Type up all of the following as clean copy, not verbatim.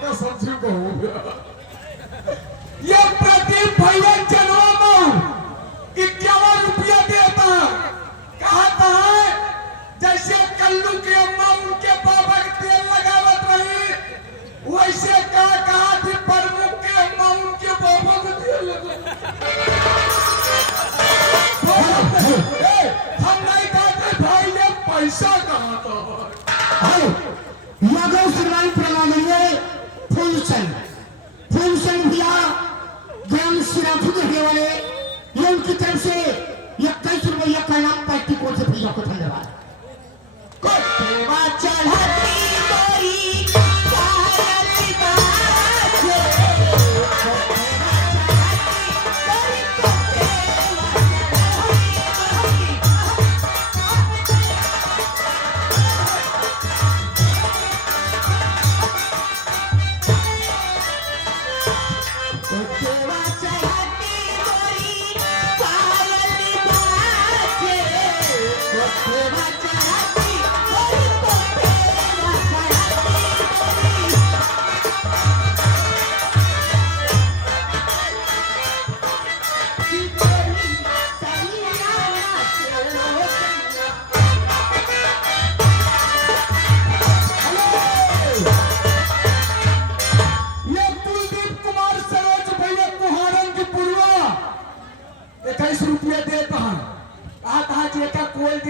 का सब्जी को हो गया। ये प्रदीप भैया जनवा में 51 रुपया देता है। कहता है जैसे कल्लू के अम्मा उनके बाबा के तेल लगावत रही, वैसे कहा थी प्रमुख के अम्मा उनके बाबा के तेल हम नहीं कहते भाई ये पैसा कहाँ था। यादव सरकारी प्रणाली फूलचंद भैया ग्राम सिराथू रहने वाले, ये उनकी तरफ से 21 रुपया का इनाम पार्टी को से भैया को धन्यवाद।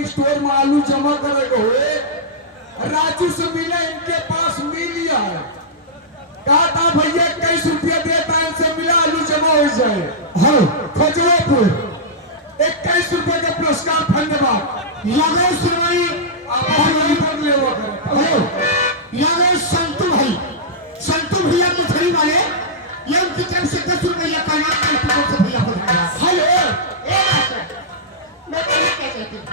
स्टोर में आलू जमा करेगा हुए राजू से मिले, इनके पास मिल लिया है। कहा था भैया 21 रुपया देता है, इनसे मिला आलू जमा हो जाए। हाँ खजवापुर 21 रुपये का पुरस्कार धन्यवाद। यादव सुनवाई यादव संतू भैया मछली वाले, ये उनकी तरफ से 10 रुपया का इनाम पार्टी को से भैया को धन्यवाद। मैं क्या कहती हूँ,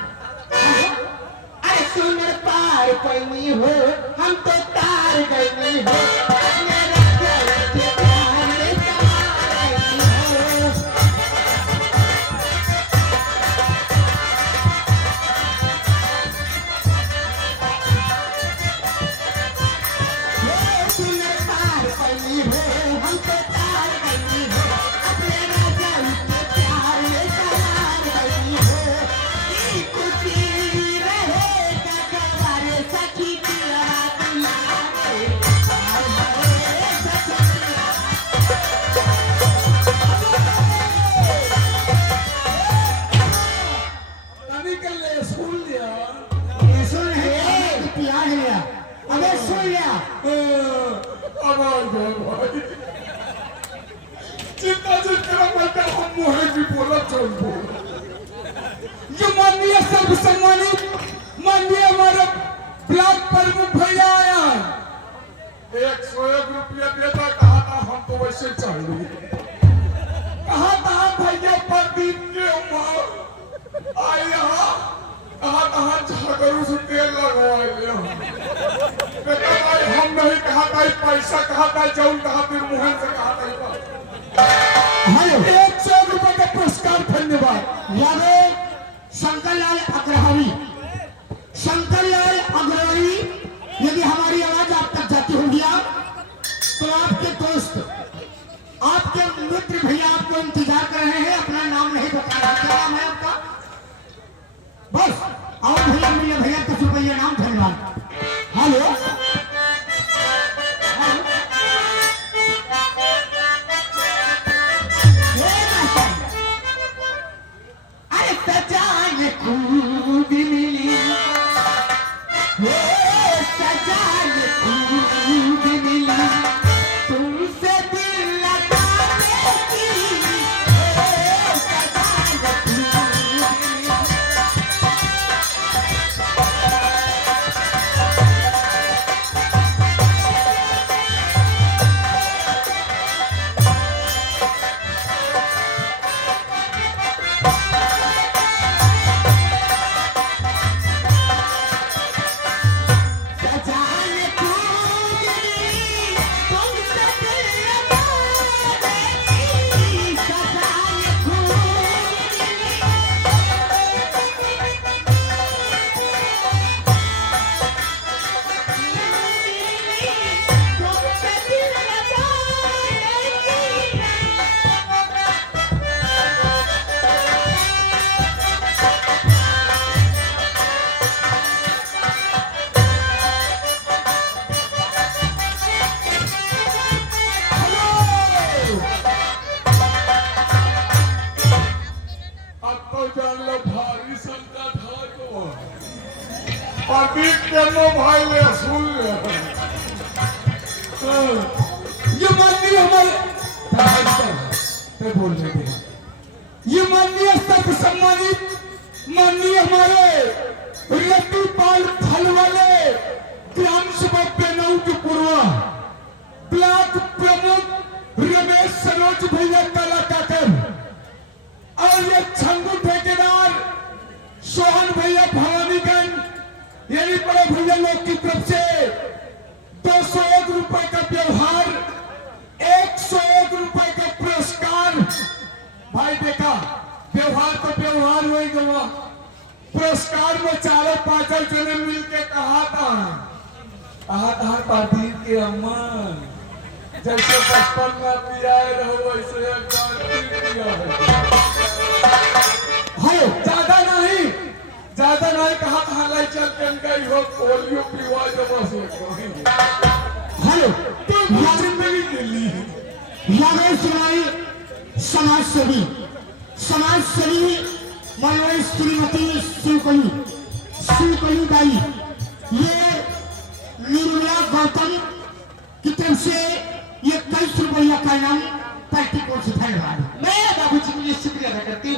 अरे सुनर पार पैनी हो, हम तो तार गई हो, माननीय सर्व सम्मानित माननीय हमारे ब्लॉक प्रमुख भैया आया है। 101 रुपया देता, कहा था हम तो वैसे चाहिए। कहा था भैया प्रदीप के आए यहाँ, कहा झागरू से तेल लगवाए हम नहीं, कहा था पैसा, कहा था जौन, कहा फिर मोहन से कहा था 100 रुपये का पुरस्कार धन्यवाद। यादव शंकरलाल अग्रवाली, यदि हमारी आवाज आप तक जाती होगी तो आपके दोस्त, आपके मित्र भैया आपको इंतजार कर रहे हैं। अपना नाम नहीं बता रहा, क्या नाम है आपका? बस आओ भैया, मिले भैया 10 रुपये नाम धन्यवाद। हेलो जान लो भारी संकट है तो अभी केनो भाई ले सुन ले ये माननीय हमारे बोलने दे ये माननीय सर्व सम्मानित माननीय हमारे रतिपाल फल वाले ग्राम सभा बेनऊ के पूर्व ब्लॉक प्रमुख रमेश सरोज भैया काला काकर और ये छंगू ठेकेदार सोहन भैया भवानीगंज यानी बड़े भैया लोग की तरफ से 201 रुपए का व्यवहार 101 रुपए का पुरस्कार। भाई देखा व्यवहार तो व्यवहार हो ही गया, पुरस्कार में चारों पांचों जने मिल के कहा था पार्टी के अम्मा जैसे बचपन में पियाए रहो वैसे ज्यादा नहीं कहा कहा लाई चल कन गई हो पोलियो पीवा जो बस हेलो जिंदगी के लिए यादव सुनाई समाज सेवी मनोज श्रीमती शिवकली बाई ये निर्मला गौतम की तरफ से ये 23 रुपया का नाम पार्टी को धन्यवाद। मैं बाबूजी के लिए शुक्रिया अदा करती